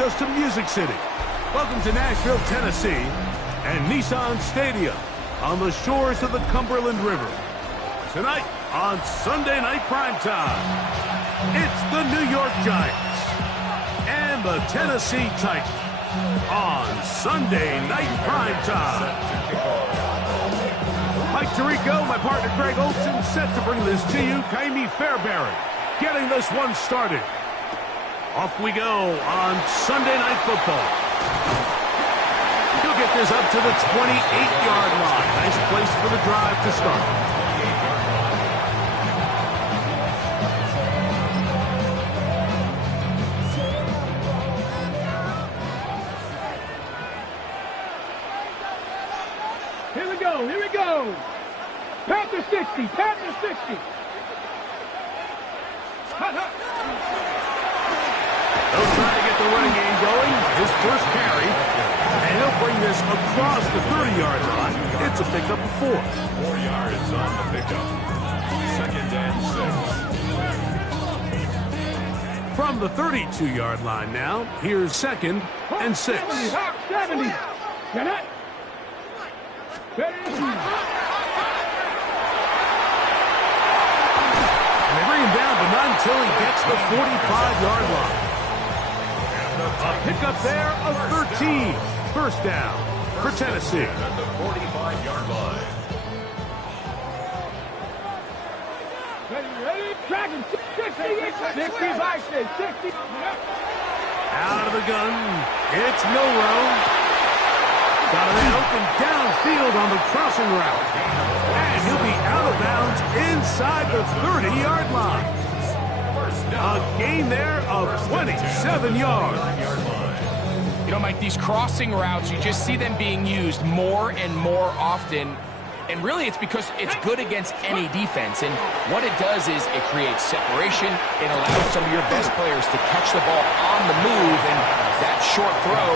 Us to Music City. Welcome to Nashville, Tennessee, and Nissan Stadium on the shores of the Cumberland River. Tonight on Sunday Night Primetime, it's the New York Giants and the Tennessee Titans on Sunday Night Primetime. Mike Tirico, my partner Greg Olson, set to bring this to you. Kaimi Fairbairn getting this one started. Off we go on Sunday Night Football. He'll get this up to the 28-yard line. Nice place for the drive to start. Here we go, here we go. Panther 60, Panther 60. They'll try to get the running game going. His first carry. And he'll bring this across the 30-yard line. It's a pickup of 4. 4 yards on the pickup. 2nd and 6. From the 32-yard line now, here's 2nd and 6. 70. Get it. And they bring him down, but not until he gets the 45-yard line. A pickup there of 13. First down for Tennessee. At the 45-yard line. Ready, tracking, 60 by 60. Out of the gun, it's Milrow. Got a man open downfield on the crossing route. And he'll be out of bounds inside the 30-yard line. A gain there of 27 yards. You know, Mike, these crossing routes, you just see them being used more and more often. And really, it's because it's good against any defense. And what it does is it creates separation. It allows some of your best players to catch the ball on the move. And that short throw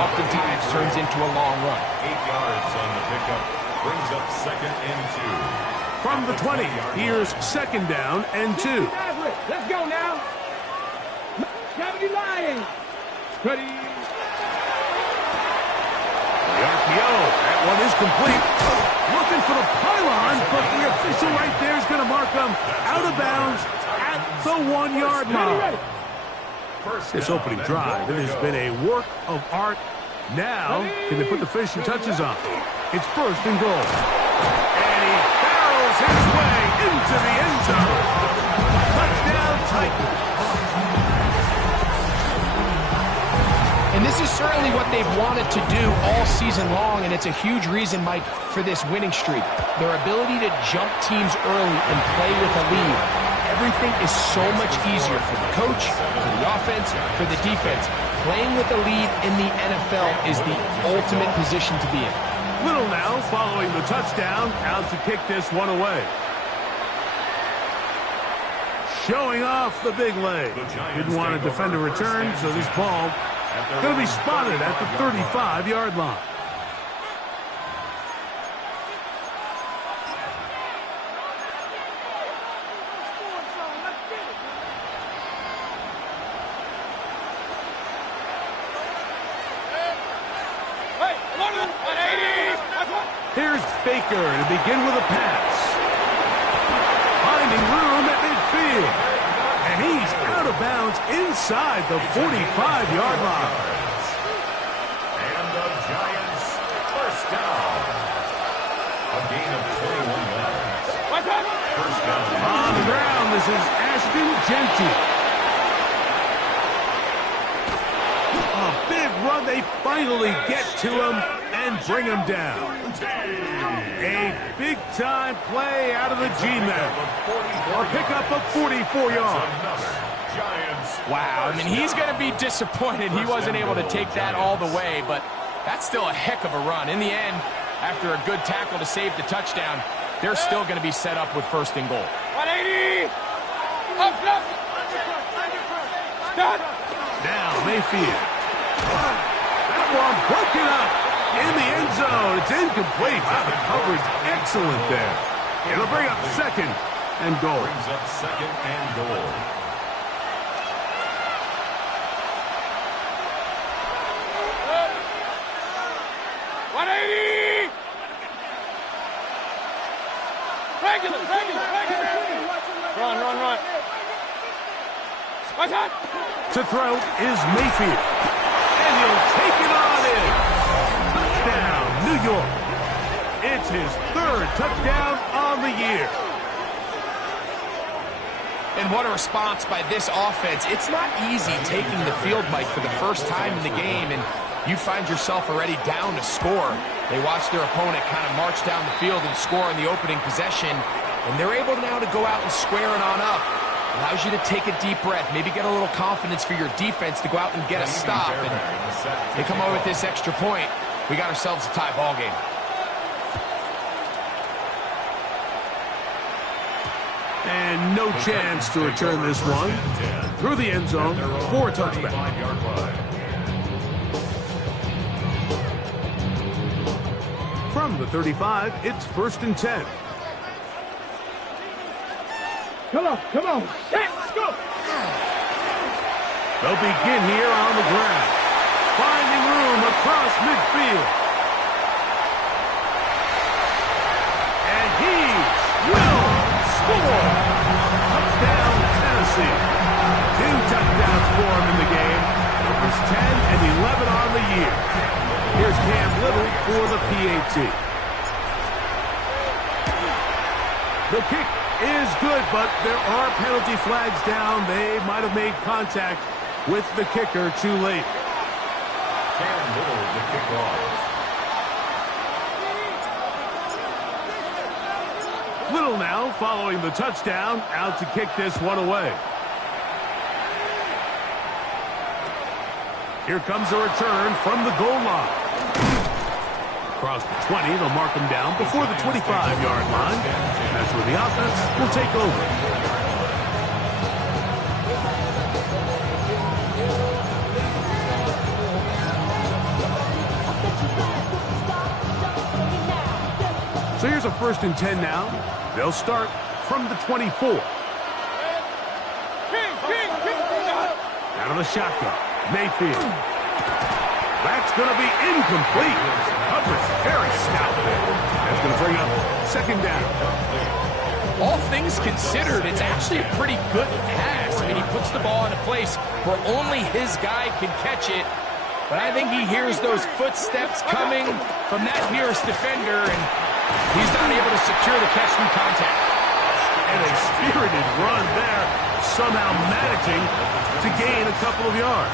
oftentimes turns into a long run. 8 yards on the pickup. Brings up 2nd and 2. From the 20, here's 2nd down and 2. Let's go now. 70 line. Ready. The RPO, that one is complete. Looking for the pylon, but the official right there is going to mark them out of bounds at the 1-yard line. This opening drive, it has been a work of art. Now, can they put the finishing touches on? It's 1st and goal. And he barrels his way into the end zone. Touchdown, Titans. And this is certainly what they've wanted to do all season long, and it's a huge reason, Mike, for this winning streak. Their ability to jump teams early and play with a lead. Everything is so much easier for the coach, for the offense, for the defense. Playing with a lead in the NFL is the ultimate position to be in. Little now following the touchdown, out to kick this one away. Showing off the big leg. Didn't want to defend a return, so this ball going to be spotted at the 35-yard line. Here's Baker to begin with a pass. Finding room at midfield. And he's out of bounds inside the 45-yard line. And the Giants, first down. A gain of 21 yards. First down. On the ground, this is Ashton Genty. A big run. They finally get to him and bring him down. A big-time play out of the G-Man. A pickup of 44 yards. Wow, I mean, he's going to be disappointed he wasn't able to take that all the way, but that's still a heck of a run. In the end, after a good tackle to save the touchdown, they're still going to be set up with 1st and goal. 180. Up. Stop. Now, Mayfield. That one broken up in the end zone. It's incomplete. Wow, the coverage excellent there. It'll bring up 2nd and goal. Brings up 2nd and goal. throw is Mayfield. And he'll take it on in. Touchdown, New York. It's his third touchdown on the year. And what a response by this offense. It's not easy taking the field, Mike, for the first time in the game, and you find yourself already down to score. They watch their opponent kind of march down the field and score on the opening possession, and they're able now to go out and square it on up. Allows you to take a deep breath, maybe get a little confidence for your defense to go out and get a stop. And they come over with this extra point. We got ourselves a tie ball game. And no chance to return this one through the end zone for a touchback. From the 35, it's 1st and 10. Come on, let's go. They'll begin here on the ground, finding room across midfield. And he will score. Touchdown, Tennessee. 2 touchdowns for him in the game. Numbers 10 and 11 on the year. Here's Cam Little for the PAT. The kick is good, but there are penalty flags down. They might have made contact with the kicker too late. Cam Little, the kickoff. Little now following the touchdown, out to kick this one away. Here comes a return from the goal line. Across the 20, they'll mark him down before the 25-yard line. That's where the offense will take over. So here's a 1st and 10 now. They'll start from the 24. Out of the shotgun, Mayfield. That's going to be incomplete. Coverage very stout there. That's going to bring up 2nd down. All things considered, it's actually a pretty good pass. I mean, he puts the ball in a place where only his guy can catch it. But I think he hears those footsteps coming from that nearest defender, and he's not able to secure the catch through contact. And a spirited run there, somehow managing to gain a couple of yards.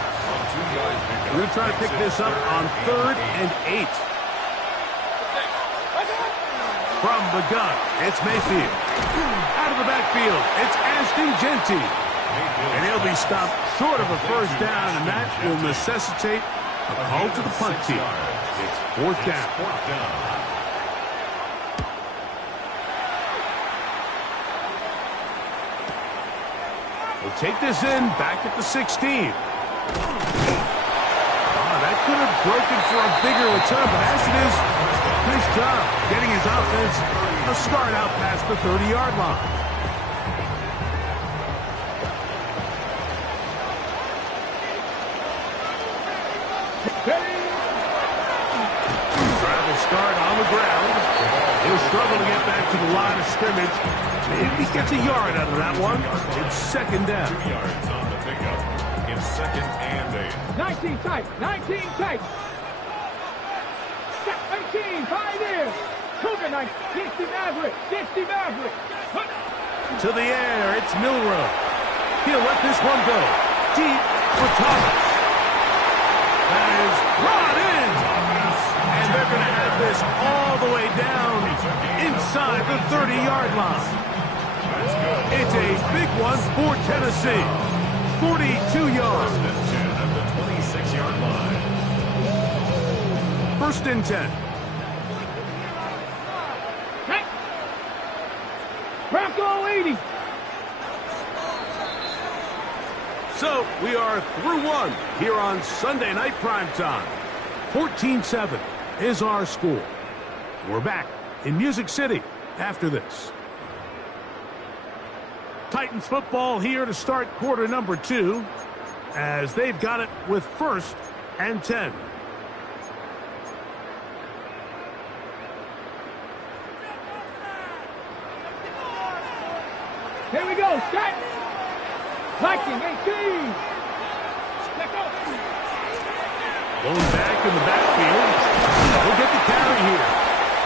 We're going to try to pick this up on 3rd and 8. From the gun, it's Mayfield. Out of the backfield, it's Ashton Genty. And he'll be stopped short of a 1st down, and that will necessitate a call to the punt team. It's 4th down. We'll take this in back at the 16. That could have broken for a bigger return, but as it is, nice job getting his offense a start out past the 30-yard line. Travel start on the ground. He'll struggle to get back to the line of scrimmage. Maybe he gets a yard out of that one. It's 2nd down. 2 yards on the pickup. In 2nd and 8. 19 tight. 18, 5 in. Cougar 9, 60 Maverick. To the air, it's Milrow. He'll let this one go. Deep for Thomas. That is brought in. And they're going to have this all the way down inside the 30-yard line. It's a big one for Tennessee. 42 yards. At the 26-yard line. 1st and 10. Bronco 80. So we are through one here on Sunday Night Primetime. 14-7 is our score. We're back in Music City after this. Titans football here to start quarter number 2 as they've got it with 1st and 10. Here we go, set. Viking 18. Going back in the backfield. We'll get the carry here.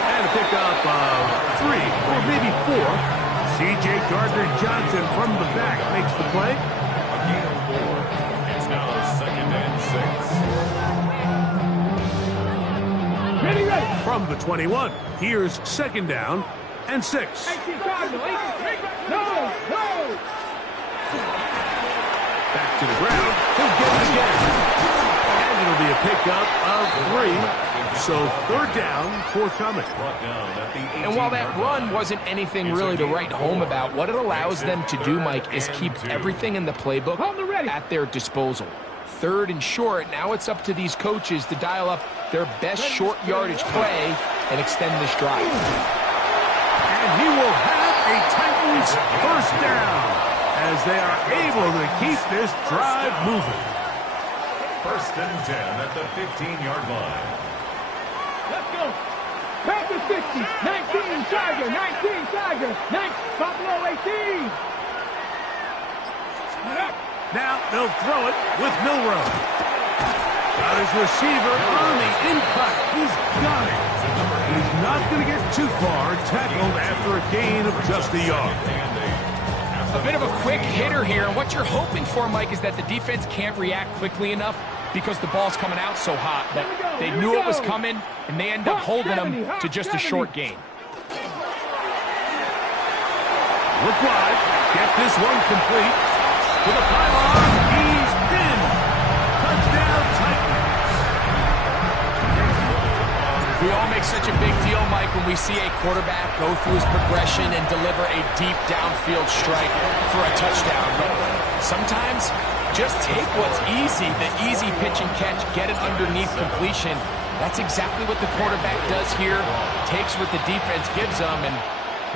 And a pickup of 3 or maybe 4. C.J. Gardner-Johnson from the back makes the play. A gain of 4. It's now 2nd and 6. Ready, ready. From the 21, here's 2nd down and 6. 18 Cardinal. No, no. Back to the ground. He'll get it again. And it'll be a pickup of 3. So 3rd down, forthcoming. Brought down at the 18-yard And while that run line. wasn't anything really to write home about, what it allows them to do, Mike, is keep everything in the playbook at their disposal. 3rd and short, now it's up to these coaches to dial up their best short yardage play and extend this drive. And he will have a Titans 1st down as they are able to keep this drive moving. 1st and 10 at the 15-yard line. Let's go. Panther 60. 19 Tiger. 19 Tiger. 9 Buffalo 18. Now they'll throw it with Milrow. Got his receiver on the in-cut. He's got it. He's not going to get too far. Tackled after a gain of just a yard. A bit of a quick hitter here, and what you're hoping for, Mike, is that the defense can't react quickly enough because the ball's coming out so hot. But they knew it was coming, and they end up holding them to just a short gain. Look wide. Get this one complete. To the pylon. He's in. Touchdown, Titans. We all make such a big deal, Mike, when we see a quarterback go through his progression and deliver a deep downfield strike for a touchdown. But sometimes, just take what's easy, the easy pitch and catch, get it underneath completion. That's exactly what the quarterback does here. Takes what the defense gives them, and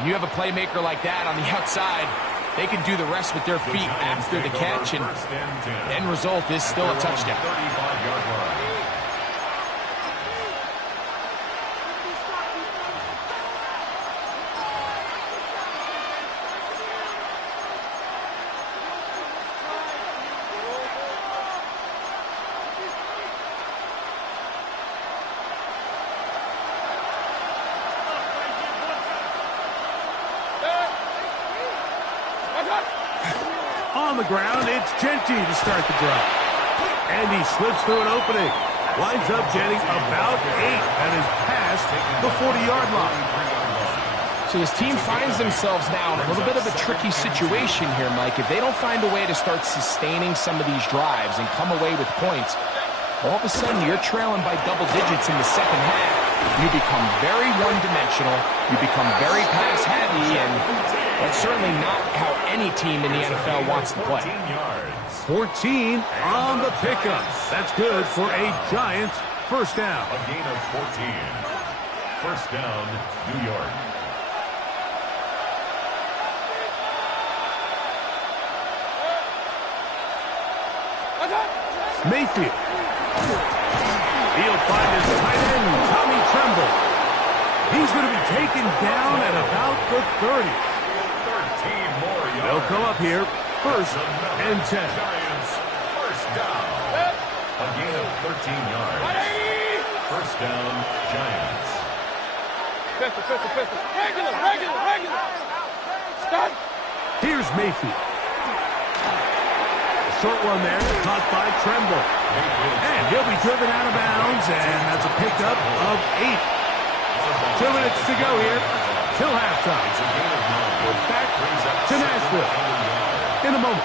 when you have a playmaker like that on the outside, they can do the rest with their feet after the catch, and the end result is still a touchdown. 35-yard line. On the ground, it's Genty to start the drive. And he slips through an opening. Winds up getting about 8 at his pass the 40-yard line. So this team finds themselves now in a little bit of a tricky situation here, Mike. If they don't find a way to start sustaining some of these drives and come away with points, all of a sudden you're trailing by double digits in the second half. You become very one-dimensional. You become very pass-heavy, and that's certainly not how any team in the NFL wants to play. 14 on the pickup. That's good for a Giants 1st down. A gain of 14. 1st down, New York. Mayfield. He'll find his tight end, Tommy Tremble. He's going to be taken down at about the 30. 13 more yards. They'll come up here 1st and 10. Giants, 1st down. A gain of 13 yards. 1st down, Giants. Pistol. Regular. Stop. Here's Mayfield. Short one there, caught by Tremble. And he'll be driven out of bounds, and that's a pickup of 8. 2 minutes to go here till halftime. We're back to Nashville in a moment.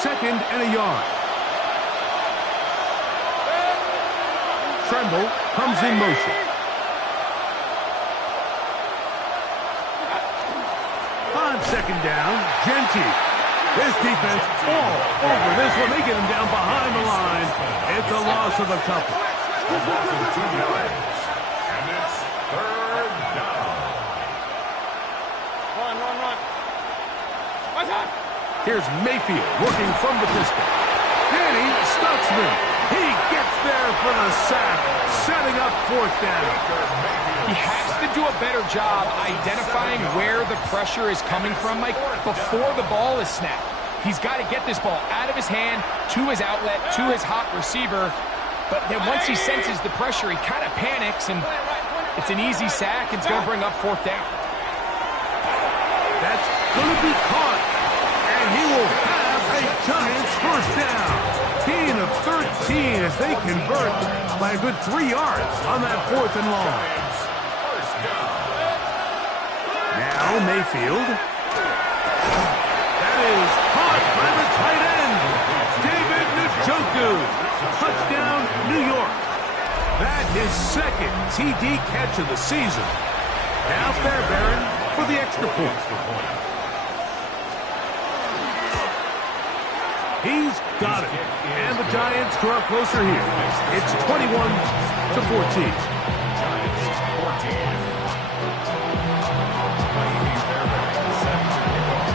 2nd and a yard. Tremble comes in motion. On 2nd down, Genty. This defense all over this one. They get him down behind the line. It's a loss of a couple. A loss of 2 yards. And it's 3rd down. Run. Here's Mayfield working from the pistol. Danny Stutzman. He gets there for the sack, setting up 4th down. He has to do a better job identifying where the pressure is coming from, Mike, before the ball is snapped. He's got to get this ball out of his hand, to his outlet, to his hot receiver. But then once he senses the pressure, he kind of panics, and it's an easy sack. It's going to bring up 4th down. That's going to be caught, and he will have a Giants 1st down. Gain of 13 as they convert by a good 3 yards on that 4th and long. Now Mayfield. That is caught by the tight end, David Njoku. Touchdown, New York. That his 2nd TD catch of the season. Now Fairbairn for the extra point. He's got it. And the Giants draw closer here. It's 21-14.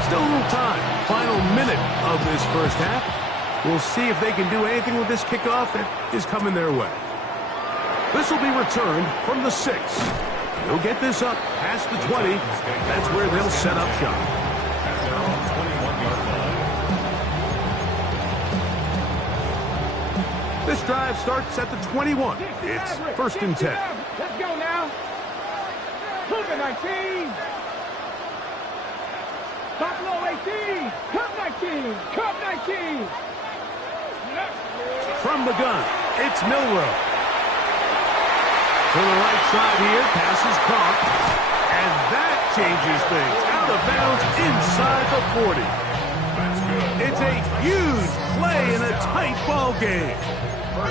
Still a little time. Final minute of this 1st half. We'll see if they can do anything with this kickoff that is coming their way. This will be returned from the 6. They'll get this up past the 20. That's where they'll set up shop. This drive starts at the 21. It's 1st and 10. Let's go now. Look at 19. Buffalo 18. Cup 19. Cup 19. From the gun, it's Milroe. To the right side here, pass is caught. And that changes things. Out of bounds inside the 40. It's a huge play in a tight ball game.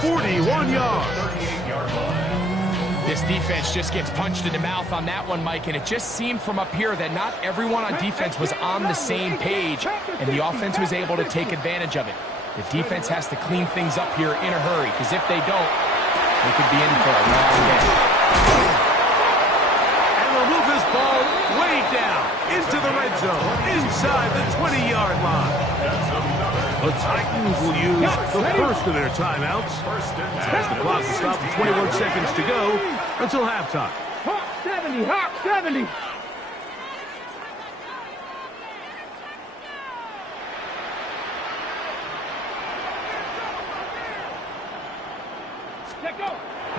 41 yards. This defense just gets punched in the mouth on that one, Mike, and it just seemed from up here that not everyone on defense was on the same page, and the offense was able to take advantage of it. The defense has to clean things up here in a hurry, because if they don't, they could be in for a long game. And they'll move this ball way down into the red zone, inside the 20-yard line. The Titans will use the first of their timeouts as the clock will stop with 21 seconds to go until halftime. Hawk 70, Hawk 70.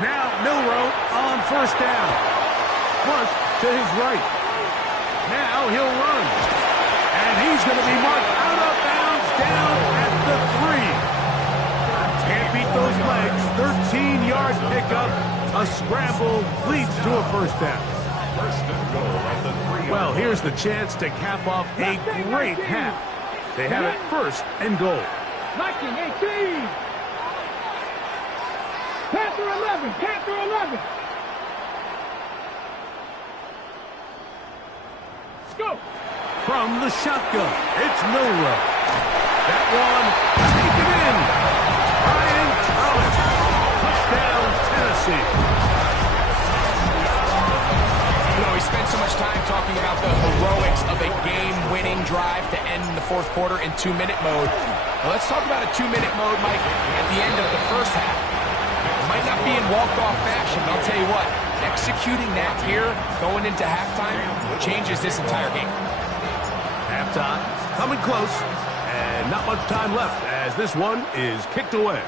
Now Milroe on 1st down. Flush to his right. Now he'll run. And he's going to be marked out of bounds down at the 3. Can't beat those legs. 13-yard pickup. A scramble leads to a 1st down. Well, here's the chance to cap off a great half. They have it 1st and goal. 19-18. Panther 11. Panther 11. Let's go. From the shotgun, it's Milroe. That one taken in. Brian Thomas. Touchdown, Tennessee. You know, we spent so much time talking about the heroics of a game-winning drive to end in the 4th quarter in 2-minute mode. Well, let's talk about a 2-minute mode, Mike, at the end of the 1st half. It might not be in walk-off fashion, but I'll tell you what, executing that here, going into halftime, changes this entire game. Halftime, coming close, and not much time left as this one is kicked away.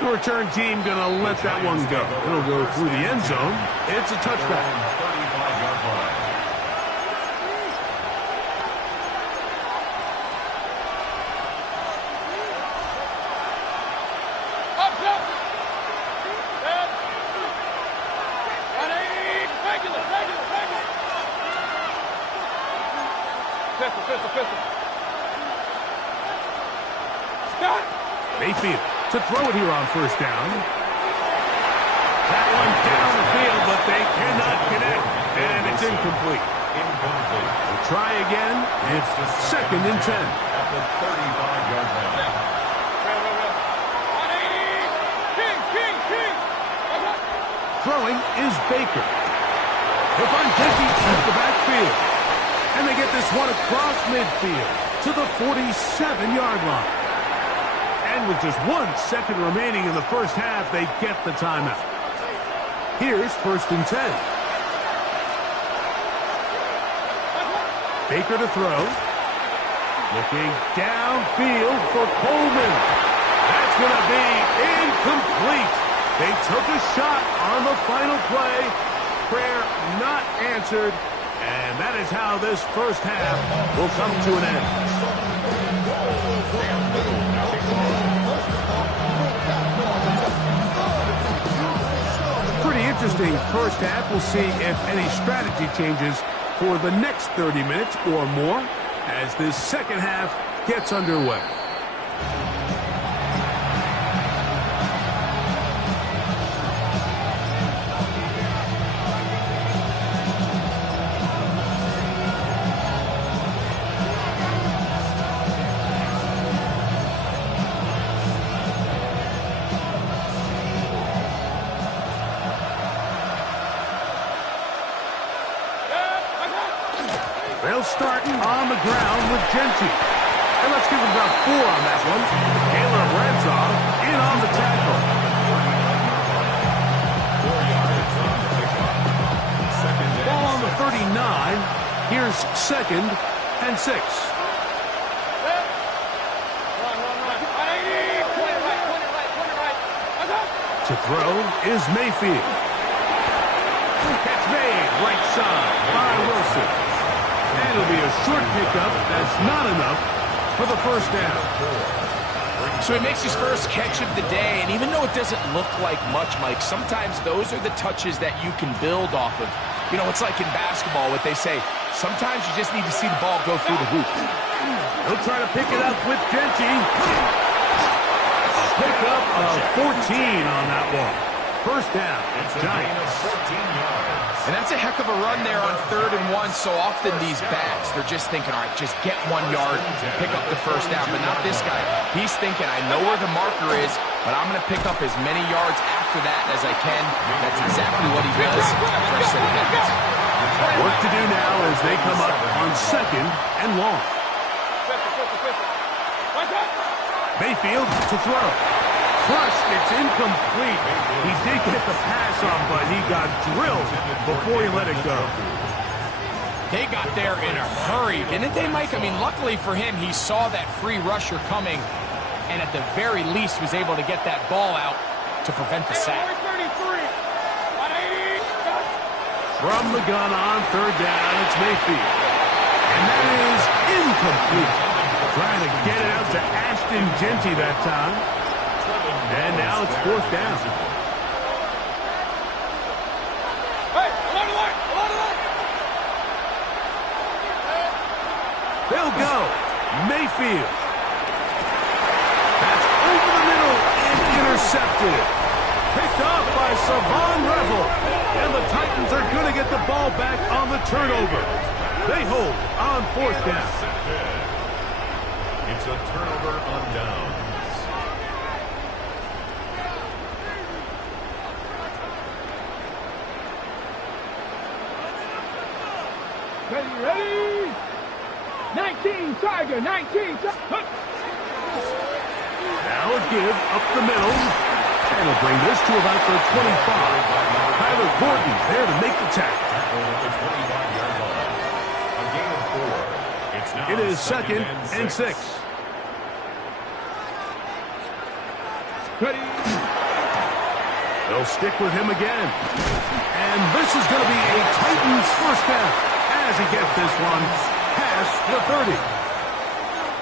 The return team going to let that one go. It'll go through the end zone. It's a touchback. 35-yard line. Mayfield to throw it here on 1st down. That one down the field, but they cannot connect, and it's incomplete. We'll try again. It's 2nd and 10. At the 35-yard line. Throwing is Baker. He'll find Dickey at the backfield. And they get this one across midfield to the 47-yard line. And with just 1 second remaining in the 1st half, they get the timeout. Here's 1st and 10. Baker to throw. Looking downfield for Coleman. That's going to be incomplete. They took a shot on the final play. Prayer not answered. And that is how this first half will come to an end. Pretty interesting first half. We'll see if any strategy changes for the next 30 minutes or more as this second half gets underway. They'll start on the ground with Genty. And let's give him about 4 on that one. Caleb Redzog in on the tackle. 4 yards on the pickup. Second and Ball on the 39. Here's 2nd and 6. To throw is Mayfield. Catch made right side by Wilson. And it'll be a short pickup. That's not enough for the first down. So he makes his first catch of the day, and even though it doesn't look like much, Mike, sometimes those are the touches that you can build off of. You know, it's like in basketball, what they say, sometimes you just need to see the ball go through the hoop. He'll try to pick it up with Genty. A pickup of 14 on that one. First down, it's a gain of Giants. 14 yards. And that's a heck of a run there on 3rd and 1. So often these backs, they're just thinking, all right, just get 1 yard, pick up the first down. But not this guy. He's thinking, I know where the marker is, but I'm going to pick up as many yards after that as I can. That's exactly what he does for a set of downs. Work to do now as they come up on 2nd and long. Mayfield to throw. Crushed, it's incomplete. He did get the pass off, but he got drilled before he let it go. They got there in a hurry, didn't they, Mike? I mean, luckily for him, he saw that free rusher coming, and at the very least was able to get that ball out to prevent the sack. From the gun on 3rd down, it's Mayfield. And that is incomplete. Trying to get it out to Ashton Genty that time. And now it's 4th down. They'll go. Mayfield. That's over the middle and intercepted. Picked up by Savon Revel. And the Titans are going to get the ball back on the turnover. They hold on 4th down. It's a turnover on downs. Ready? 19, Tiger, 19. Now a give up the middle. And he'll bring this to about the 25. Tyler Gordon there to make the tackle. At the 25-yard line. A gain of 4. It's now It is 2nd and 6. Ready? They'll stick with him again. And this is going to be a Titans first down as he gets this one past the 30.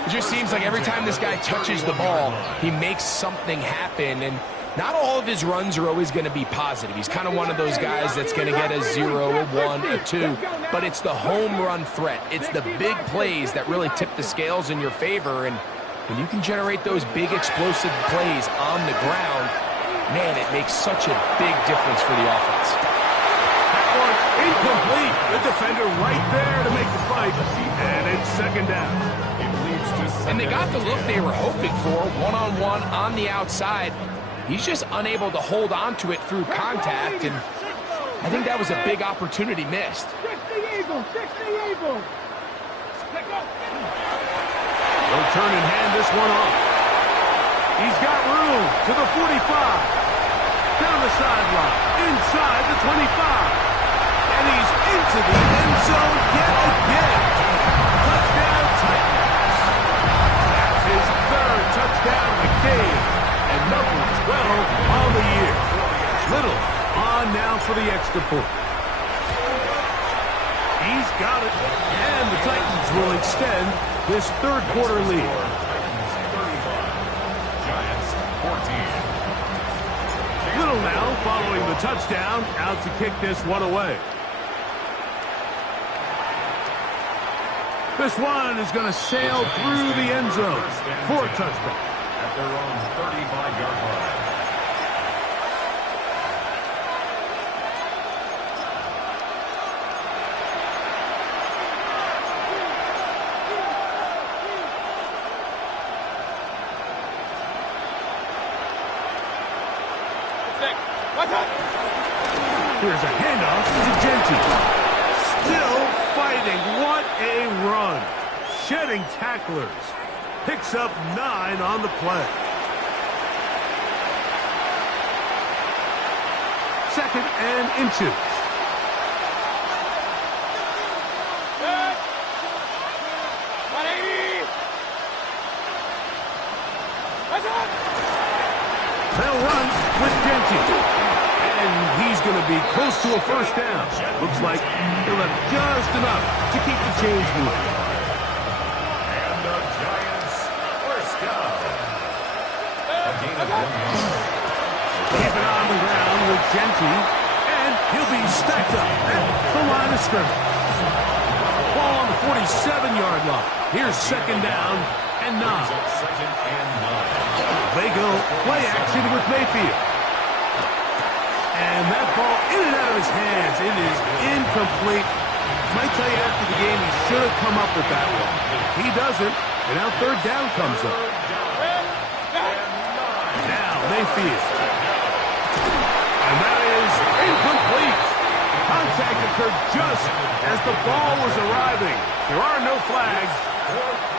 It just seems like every time this guy touches the ball, he makes something happen. And not all of his runs are always going to be positive. He's kind of one of those guys that's going to get a 0, a 1, a 2. But it's the home run threat. It's the big plays that really tip the scales in your favor. And when you can generate those big explosive plays on the ground, man, it makes such a big difference for the offense. That one incomplete. The defender right there to make the fight. And it's 2nd down. It leads to And they got the look they were hoping for, one-on-one on the outside. He's just unable to hold on to it through contact, and I think that was a big opportunity missed. 60 Eagles, 60 Eagles. Let go. They'll turn and hand this one off. He's got room to the 45. Down the sideline, inside the 25. And he's into the end zone yet again. Touchdown Titans. for the extra point. He's got it. And the Titans will extend this third quarter lead. Titans 35, Giants 14. Little now following the touchdown, out to kick this one away. This one is going to sail through the end zone for a touchdown. At their own 35-yard line. Here's a handoff to Genti. Still fighting. What a run. Shedding tacklers. Picks up 9 on the play. Second and inches. They'll run with Genti. And he's going to be close to a first down. Looks like he'll have just enough to keep the chains moving. And the Giants first down. A gain of 1 yard. Keep it on the ground with Genti. And he'll be stacked up at the line of scrimmage. Ball on the 47-yard line. Here's second down and 9. Second and 9. They go play action with Mayfield. And that ball in and out of his hands. It is incomplete. Might tell you after the game he should have come up with that one. He doesn't, and now third down comes up. Now Mayfield. And that is incomplete. Contact occurred just as the ball was arriving. There are no flags.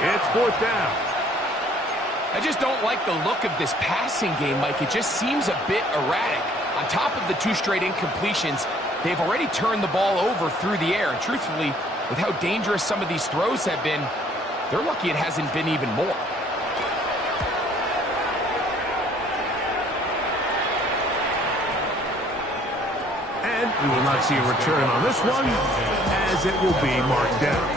It's fourth down. I just don't like the look of this passing game, Mike. It just seems a bit erratic. On top of the 2 straight incompletions, they've already turned the ball over through the air. And truthfully, with how dangerous some of these throws have been, they're lucky it hasn't been even more. And we will not see a return on this one, as it will be marked down.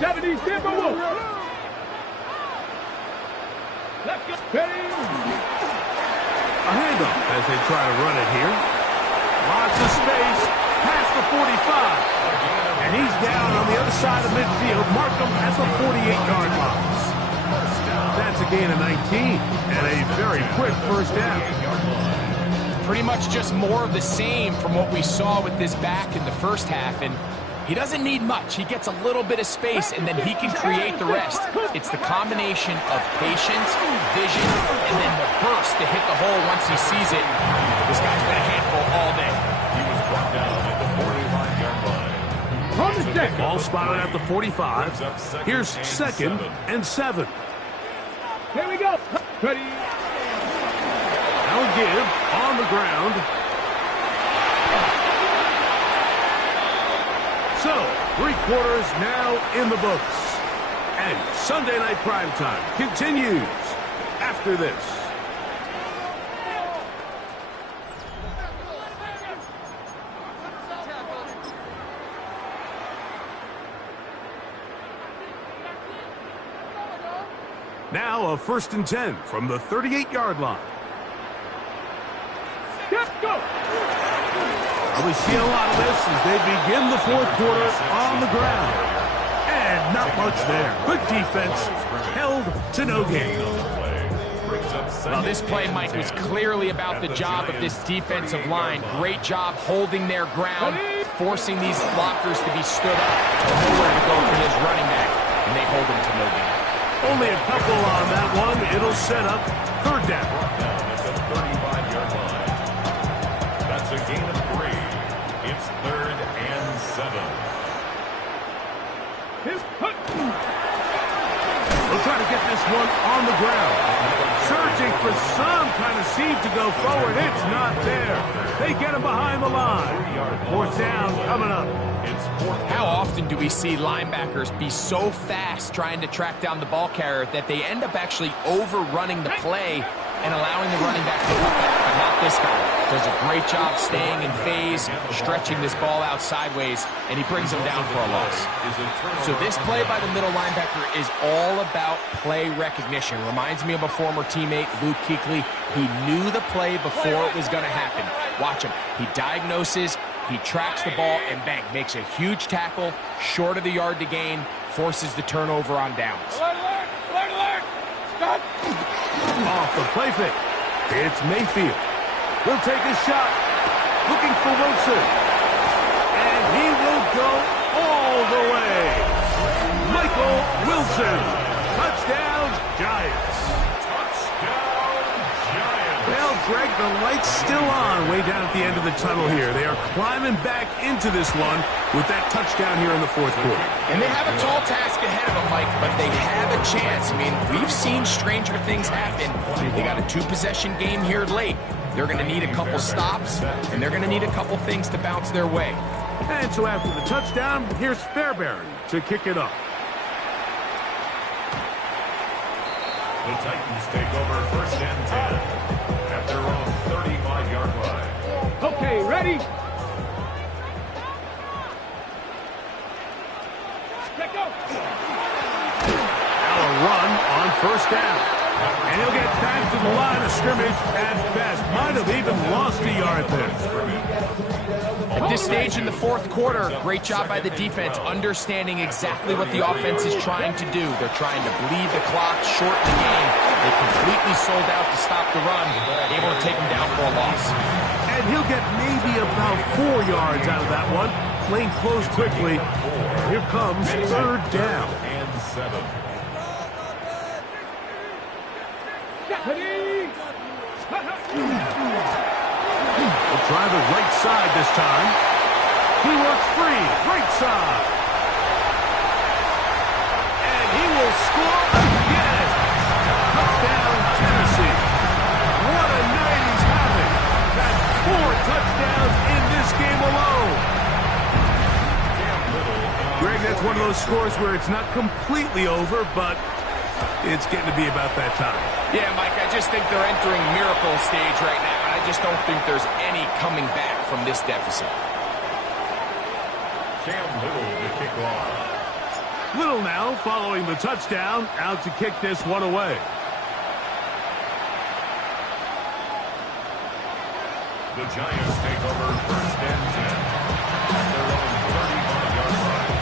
70 Timberwolves. Let's go. Ready. A handoff as they try to run it here. Lots of space past the 45. And he's down on the other side of midfield. Mark him at the 48-yard line. That's a gain of 19 and a very quick first down. Pretty much just more of the same from what we saw with this back in the first half. And he doesn't need much. He gets a little bit of space, and then he can create the rest. It's the combination of patience, vision, and then the burst to hit the hole once he sees it. This guy's been a handful all day. He was brought down at the 45-yard line. On the deck. Ball spotted at the 45. Here's second and 7. Here we go. Ready. Now a give on the ground. So, 3 quarters now in the books. And Sunday Night Primetime continues after this. Now a 1st and 10 from the 38-yard line. Let's go. Well, we see a lot of this as they begin the 4th quarter on the ground. And not much there. Good defense. Held to no gain. Well, this play, Mike, was clearly about the job of this defensive line. Great job holding their ground, forcing these blockers to be stood up. Nowhere to go for his running back, and they hold him to no gain. Only a couple on that one. It'll set up third down. At the 35-yard line. That's a gain of 3. It's 3rd and 7. We'll try to get this one on the ground. Searching for some kind of seed to go forward. It's not there. They get him behind the line. 4th down coming up. How often do we see linebackers be so fast trying to track down the ball carrier that they end up actually overrunning the play and allowing the running back to cut back, but not this guy. Does a great job staying in phase, stretching this ball out sideways, and he brings him down for a loss. So this play by the middle linebacker is all about play recognition. Reminds me of a former teammate, Luke Kuechly. He knew the play before it was going to happen. Watch him. He diagnoses, he tracks the ball, and bang, makes a huge tackle, short of the yard to gain, forces the turnover on downs. Off the play fake. It's Mayfield. He'll take a shot. Looking for Wilson. And he will go all the way. Michael Wilson. Touchdown, Giants. Touchdown, Giants. Well, Greg, the light's still on way down at the end of the tunnel here. They are climbing back into this one with that touchdown here in the fourth quarter. And they have a tall task ahead of them, Mike, but they have a chance. I mean, we've seen stranger things happen. They got a two-possession game here late. They're going to need a couple stops, and they're going to need a couple things to bounce their way. And so after the touchdown, here's Fairbairn to kick it off. The Titans take over 1st and 10 at their own 35-yard line. Okay, ready? Let go. Now a run on 1st down. And he'll get back to the line of scrimmage at best. Might have even lost a yard there. At this stage in the fourth quarter, great job by the defense, understanding exactly what the offense is trying to do. They're trying to bleed the clock, shorten the game. They completely sold out to stop the run, able to take them down for a loss. And he'll get maybe about 4 yards out of that one. Playing close quickly. Here comes 3rd down. And 7. We'll try the right side this time. He works free. Right side. And he will score again. Touchdown, Tennessee. What a night he's having. That's 4 touchdowns in this game alone. Greg, that's one of those scores where it's not completely over, but it's getting to be about that time. Yeah, Mike, I just think they're entering miracle stage right now, and I just don't think there's any coming back from this deficit. Cam Little to kick off. Little now, following the touchdown, out to kick this one away. The Giants take over 1st and 10 at their own 35-yard line.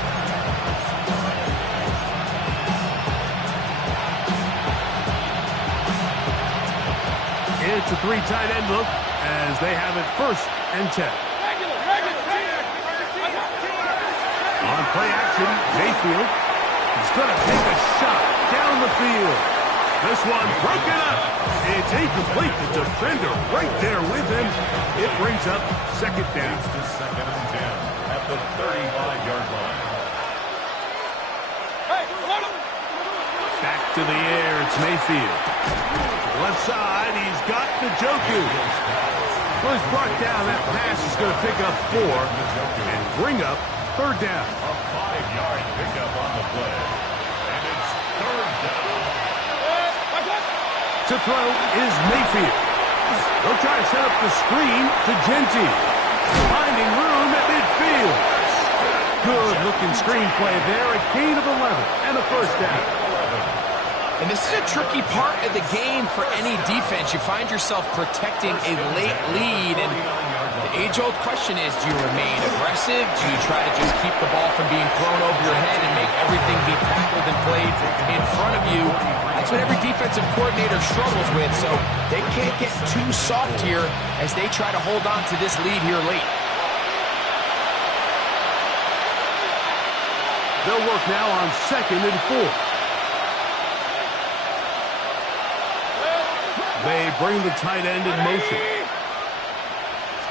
It's a 3 tight end look as they have it 1st and 10. On play action, Mayfield is going to take a shot down the field. This one broken up. It's incomplete. The defender right there with him. It brings up 2nd down. It's to 2nd and 10 at the 35-yard line. Back to the air, it's Mayfield. Left side, he's got Njoku. Well, he's brought down. That pass is going to pick up 4 and bring up 3rd down. A 5-yard pickup on the play. And it's 3rd down. To throw is Mayfield. They'll try to set up the screen to Genty. Finding room at midfield. Good-looking screenplay there. A gain of 11 and a 1st down. And this is a tricky part of the game for any defense. You find yourself protecting a late lead, and the age-old question is, do you remain aggressive? Do you try to just keep the ball from being thrown over your head and make everything be tackled and played in front of you? That's what every defensive coordinator struggles with, so they can't get too soft here as they try to hold on to this lead here late. They'll work now on 2nd and 4. They bring the tight end in motion.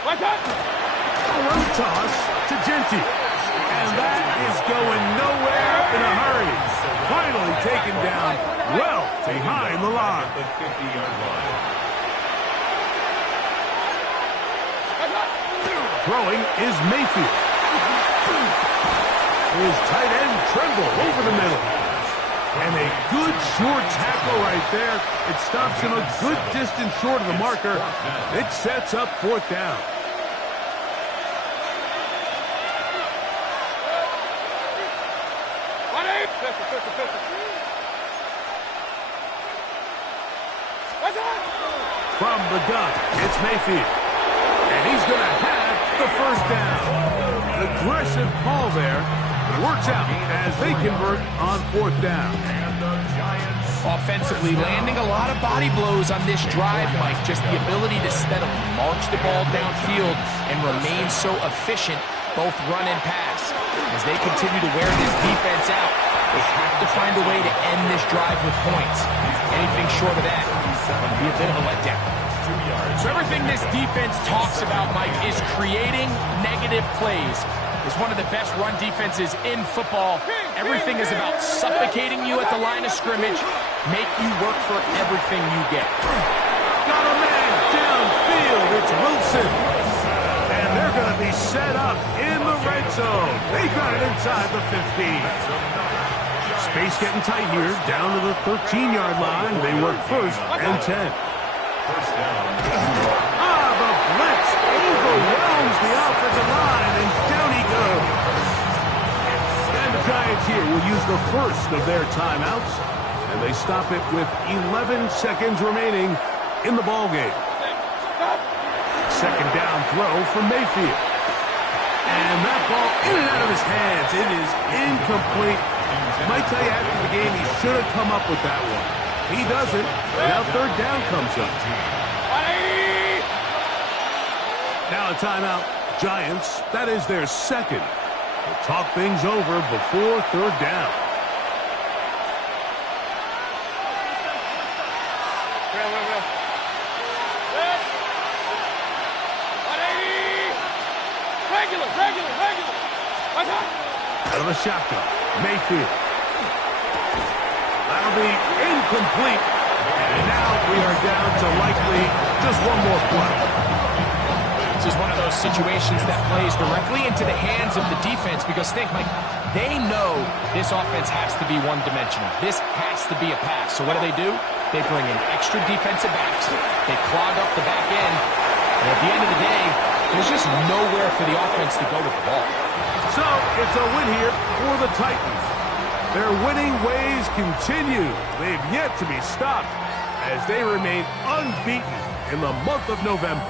Throw toss to Genty. And that is going nowhere in a hurry. Finally taken down well behind the line. The 50-yard line. Throwing is Mayfield. His tight end Tremble over the middle. And a good sure tackle right there. It stops him a good distance short of the marker. It sets up 4th down. From the gun, it's Mayfield. And he's going to have the 1st down. An aggressive call there. Works out as they convert on 4th down. Offensively, landing a lot of body blows on this drive, Mike. Just the ability to steadily march the ball downfield and remain so efficient, both run and pass. As they continue to wear this defense out, they have to find a way to end this drive with points. Anything short of that would be a bit of a letdown. So everything this defense talks about, Mike, is creating negative plays. It's one of the best run defenses in football. Everything is about suffocating you at the line of scrimmage, make you work for everything you get. Got a man downfield. It's Wilson. And they're going to be set up in the red zone. They got it inside the 15. Space getting tight here, down to the 13-yard line. They work 1st and 10. The blitz overwhelms the offensive line, and down he goes. And the Giants here will use the 1st of their timeouts, and they stop it with 11 seconds remaining in the ballgame. 2nd down throw for Mayfield. And that ball in and out of his hands. It is incomplete. Might tell you after the game he should have come up with that one. He doesn't. Now 3rd down comes up. Now a timeout. Giants, that is their 2nd. They'll talk things over before 3rd down. Out of the shotgun, Mayfield. That'll be incomplete. And now we are down to likely just one more play. This is one of those situations that plays directly into the hands of the defense because think, Mike, they know this offense has to be one-dimensional. This has to be a pass. So what do? They bring in extra defensive backs. They clog up the back end. And at the end of the day, there's just nowhere for the offense to go with the ball. So it's a win here for the Titans. Their winning ways continue. They've yet to be stopped as they remain unbeaten in the month of November.